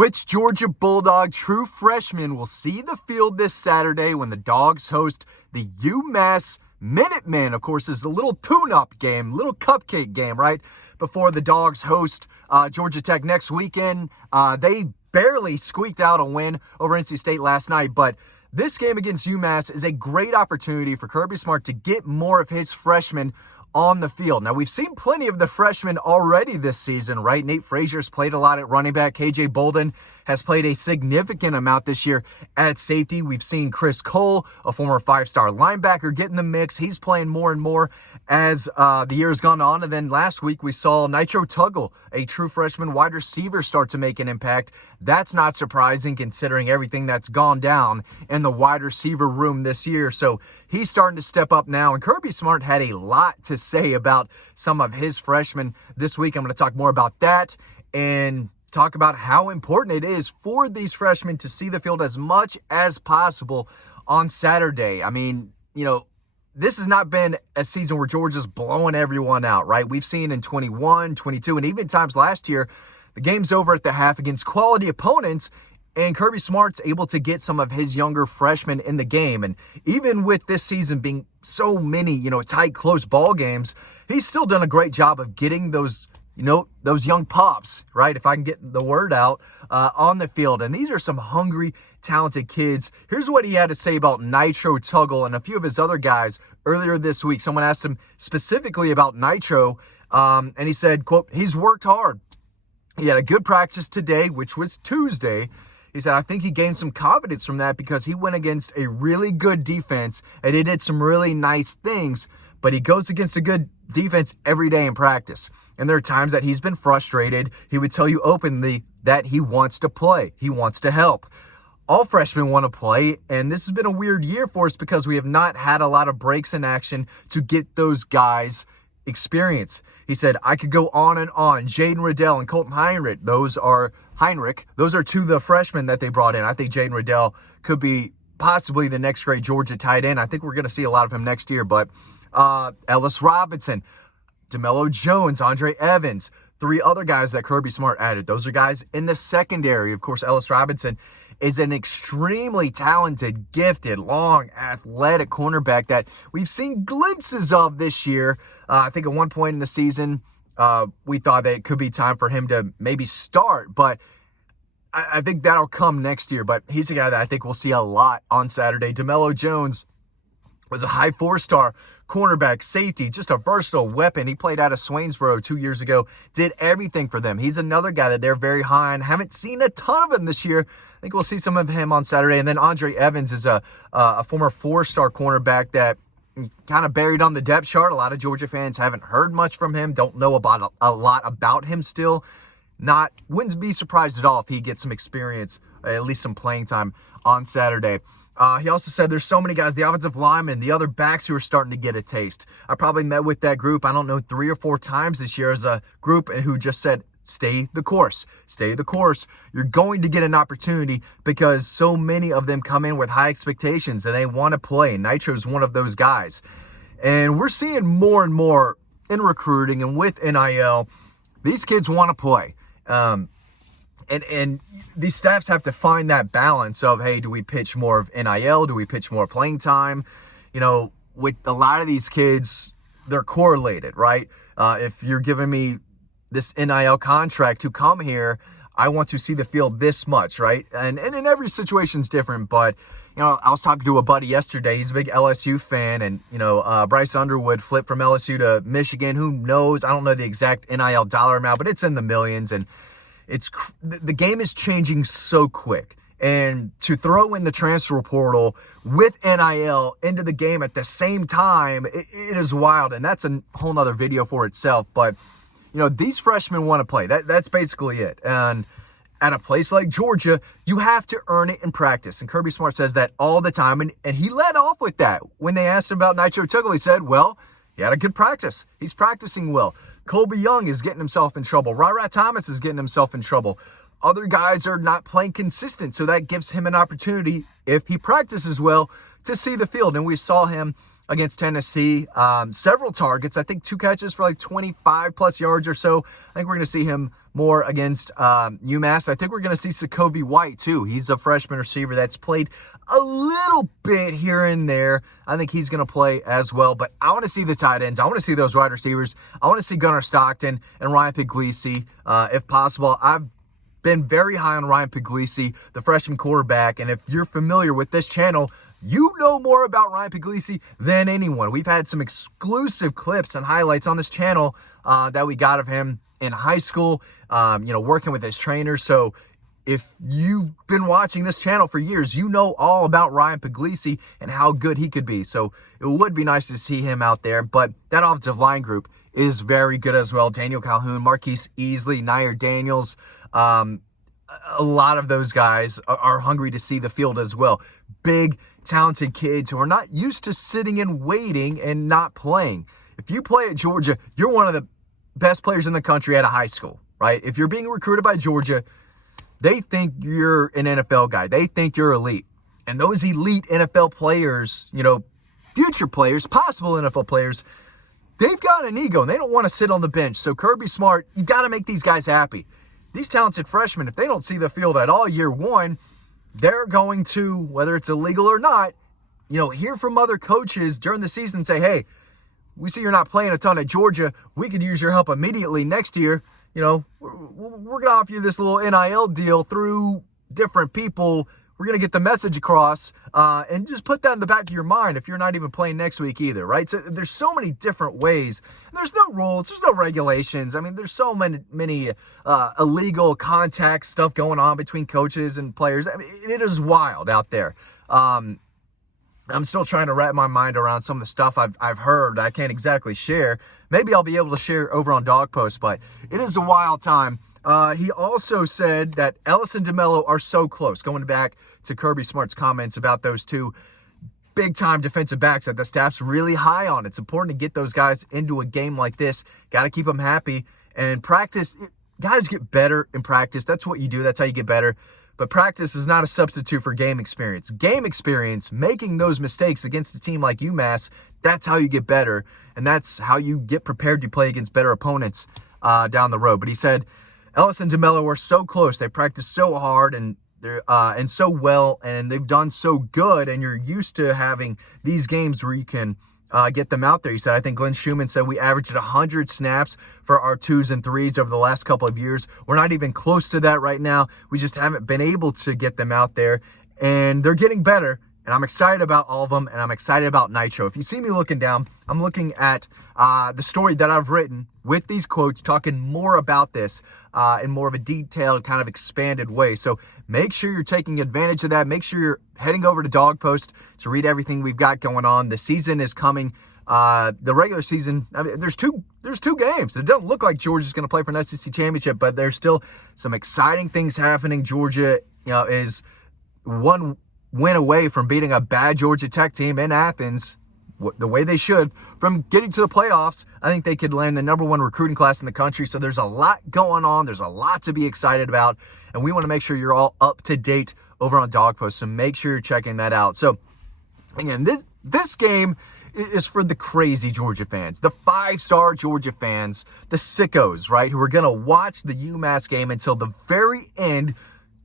Which Georgia Bulldog true freshman will see the field this Saturday when the Dogs host the UMass Minutemen? Of course, is a little tune-up game, little cupcake game, right? Before the Dogs host Georgia Tech next weekend. They barely squeaked out a win over NC State last night, but this game against UMass is a great opportunity for Kirby Smart to get more of his freshmen on the field. Now, we've seen plenty of the freshmen already this season, right? Nate Frazier's played a lot at running back. KJ Bolden has played a significant amount this year at safety. We've seen Chris Cole, a former five-star linebacker, get in the mix. He's playing more and more as the year has gone on. And then last week, we saw Nitro Tuggle, a true freshman wide receiver, start to make an impact. That's not surprising considering everything that's gone down in the wide receiver room this year. So he's starting to step up now. And Kirby Smart had a lot to say about some of his freshmen this week. I'm going to talk more about that and talk about how important it is for these freshmen to see the field as much as possible on Saturday. I mean, this has not been a season where Georgia's blowing everyone out, right? We've seen in 21, 22, and even times last year, the game's over at the half against quality opponents, and Kirby Smart's able to get some of his younger freshmen in the game. And even with this season being so many, tight, close ball games, he's still done a great job of getting those young pups, right? If I can get the word out, on the field. And these are some hungry, talented kids. Here's what he had to say about Nitro Tuggle and a few of his other guys earlier this week. Someone asked him specifically about Nitro, and he said, quote, "He's worked hard. He had a good practice today," which was Tuesday. He said, "I think he gained some confidence from that because he went against a really good defense and he did some really nice things, but he goes against a good defense every day in practice. And there are times that he's been frustrated. He would tell you openly that he wants to play. He wants to help. All freshmen want to play, and this has been a weird year for us because we have not had a lot of breaks in action to get those guys experience." He said, "I could go on and on. Jaden Riddell and Colton Heinrich, those are two of the freshmen that they brought in. I think Jaden Riddell could be possibly the next great Georgia tight end. I think we're going to see a lot of him next year. But Ellis Robinson, DeMello Jones, Andre Evans, three other guys that Kirby Smart added. Those are guys in the secondary. Of course, Ellis Robinson is an extremely talented, gifted, long, athletic cornerback that we've seen glimpses of this year. I think at one point in the season, we thought that it could be time for him to maybe start, but I think that'll come next year. But he's a guy that I think we'll see a lot on Saturday. DeMello Jones was a high four-star cornerback, safety, just a versatile weapon. He played out of Swainsboro 2 years ago, did everything for them. He's another guy that they're very high on. Haven't seen a ton of him this year. I think we'll see some of him on Saturday. And then Andre Evans is a former four-star cornerback that kind of buried on the depth chart. A lot of Georgia fans haven't heard much from him, don't know about a lot about him still. Wouldn't be surprised at all if he gets some experience, at least some playing time on Saturday. He also said there's so many guys, the offensive linemen, the other backs who are starting to get a taste. I probably met with that group, 3 or 4 times this year as a group who just said, stay the course. Stay the course. You're going to get an opportunity because so many of them come in with high expectations and they want to play. And Nitro's one of those guys. And we're seeing more and more in recruiting and with NIL, these kids want to play. And these staffs have to find that balance of, hey, do we pitch more of NIL? Do we pitch more playing time? With a lot of these kids, they're correlated, right? If you're giving me this NIL contract to come here, I want to see the field this much, right? And in every situation's different, but, I was talking to a buddy yesterday. He's a big LSU fan, and, Bryce Underwood flipped from LSU to Michigan. Who knows? I don't know the exact NIL dollar amount, but it's in the millions, and the game is changing so quick. And to throw in the transfer portal with NIL into the game at the same time, it is wild. And that's a whole nother video for itself. But, these freshmen want to play. That's basically it. And at a place like Georgia, you have to earn it in practice. And Kirby Smart says that all the time. And he led off with that. When they asked him about Nitro Tuggle, he said, well, he had a good practice. He's practicing well. Colby Young is getting himself in trouble. Ra Thomas is getting himself in trouble. Other guys are not playing consistent, so that gives him an opportunity, if he practices well, to see the field. And we saw him against Tennessee. Several targets. I think 2 catches for like 25 plus yards or so. I think we're going to see him more against UMass. I think we're going to see Sakovi White too. He's a freshman receiver that's played a little bit here and there. I think he's going to play as well. But I want to see the tight ends. I want to see those wide receivers. I want to see Gunnar Stockton and Ryan Puglisi if possible. I've been very high on Ryan Puglisi, the freshman quarterback. And if you're familiar with this channel, you know more about Ryan Puglisi than anyone. We've had some exclusive clips and highlights on this channel that we got of him in high school, working with his trainer. So if you've been watching this channel for years, you know all about Ryan Puglisi and how good he could be. So it would be nice to see him out there. But that offensive line group is very good as well. Daniel Calhoun, Marquise Easley, Nair Daniels. A lot of those guys are hungry to see the field as well. Big, talented kids who are not used to sitting and waiting and not playing. If you play at Georgia, you're one of the best players in the country at a high school, right? If you're being recruited by Georgia, they think you're an NFL guy. They think you're elite. And those elite NFL players, future players, possible NFL players, they've got an ego and they don't want to sit on the bench. So Kirby Smart, you got to make these guys happy. These talented freshmen, if they don't see the field at all year one, they're going to, whether it's illegal or not, hear from other coaches during the season and say, hey, we see you're not playing a ton at Georgia. We could use your help immediately next year. We're going to offer you this little NIL deal through different people. We're going to get the message across and just put that in the back of your mind if you're not even playing next week either, right? So there's so many different ways. There's no rules. There's no regulations. I mean, there's so many illegal contact stuff going on between coaches and players. I mean, it is wild out there. I'm still trying to wrap my mind around some of the stuff I've heard. I can't exactly share. Maybe I'll be able to share over on Dawg Post, but it is a wild time. He also said that Ellis and DeMello are so close, going back to Kirby Smart's comments about those two big-time defensive backs that the staff's really high on. It's important to get those guys into a game like this. Got to keep them happy. And practice, guys get better in practice. That's what you do. That's how you get better. But practice is not a substitute for game experience. Game experience, making those mistakes against a team like UMass, that's how you get better. And that's how you get prepared to play against better opponents down the road. But he said Ellis and DeMello were so close. They practiced so hard and they're so well, and they've done so good. And you're used to having these games where you can get them out there. He said, I think Glenn Schumann said we averaged 100 snaps for our 2s and 3s over the last couple of years. We're not even close to that right now. We just haven't been able to get them out there, and they're getting better. And I'm excited about all of them, and I'm excited about Nitro. If you see me looking down, I'm looking at the story that I've written with these quotes, talking more about this in more of a detailed, kind of expanded way. So make sure you're taking advantage of that. Make sure you're heading over to Dawg Post to read everything we've got going on. The season is coming. The regular season, I mean, there's two games. It doesn't look like Georgia's going to play for an SEC championship, but there's still some exciting things happening. Georgia, is one win away from beating a bad Georgia Tech team in Athens, the way they should, from getting to the playoffs. I think they could land the #1 recruiting class in the country. So there's a lot going on. There's a lot to be excited about. And we want to make sure you're all up to date over on Dawg Post. So make sure you're checking that out. So again, this game is for the crazy Georgia fans, the 5-star Georgia fans, the sickos, right, who are going to watch the UMass game until the very end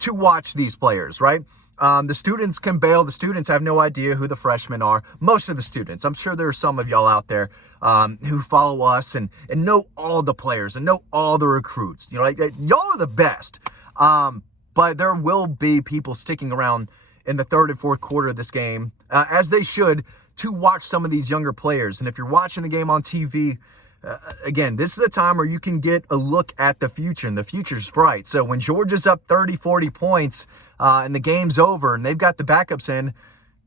to watch these players, right? The students can bail. The students have no idea who the freshmen are. Most of the students. I'm sure there are some of y'all out there who follow us and know all the players and know all the recruits. Y'all are the best. But there will be people sticking around in the third and fourth quarter of this game, as they should, to watch some of these younger players. And if you're watching the game on TV, again, this is a time where you can get a look at the future, and the future's bright. So when Georgia's up 30, 40 points and the game's over and they've got the backups in,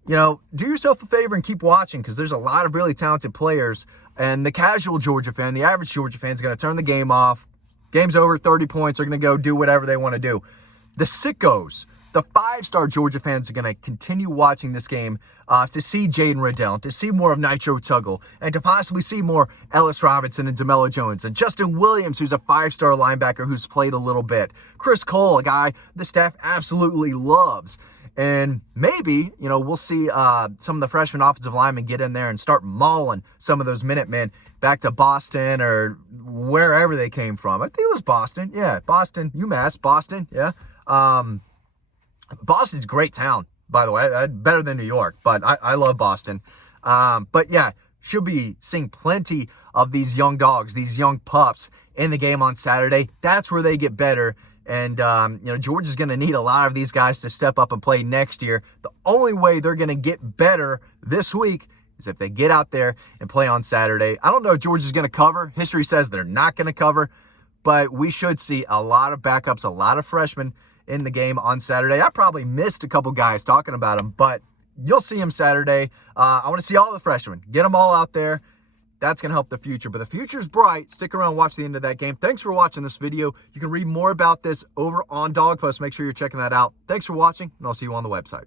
do yourself a favor and keep watching, because there's a lot of really talented players. And the casual Georgia fan, the average Georgia fan, is going to turn the game off. Game's over, 30 points. They're going to go do whatever they want to do. The sickos, the 5-star Georgia fans, are going to continue watching this game to see Jaden Riddell, to see more of Nitro Tuggle, and to possibly see more Ellis Robinson and DeMello Jones, and Justin Williams, who's a 5-star linebacker who's played a little bit. Chris Cole, a guy the staff absolutely loves. And maybe, we'll see some of the freshman offensive linemen get in there and start mauling some of those Minutemen back to Boston or wherever they came from. I think it was Boston. Yeah, Boston, UMass, Boston, yeah. Boston's a great town, by the way. Better than New York, but I love Boston. But yeah, should be seeing plenty of these young dogs, these young pups in the game on Saturday. That's where they get better. And, Georgia's going to need a lot of these guys to step up and play next year. The only way they're going to get better this week is if they get out there and play on Saturday. I don't know if Georgia's going to cover. History says they're not going to cover. But we should see a lot of backups, a lot of freshmen in the game on Saturday. I probably missed a couple guys talking about them, but you'll see them Saturday. I want to see all the freshmen. Get them all out there. That's going to help the future. But the future's bright. Stick around and watch the end of that game. Thanks for watching this video. You can read more about this over on Dawg Post. Make sure you're checking that out. Thanks for watching, and I'll see you on the website.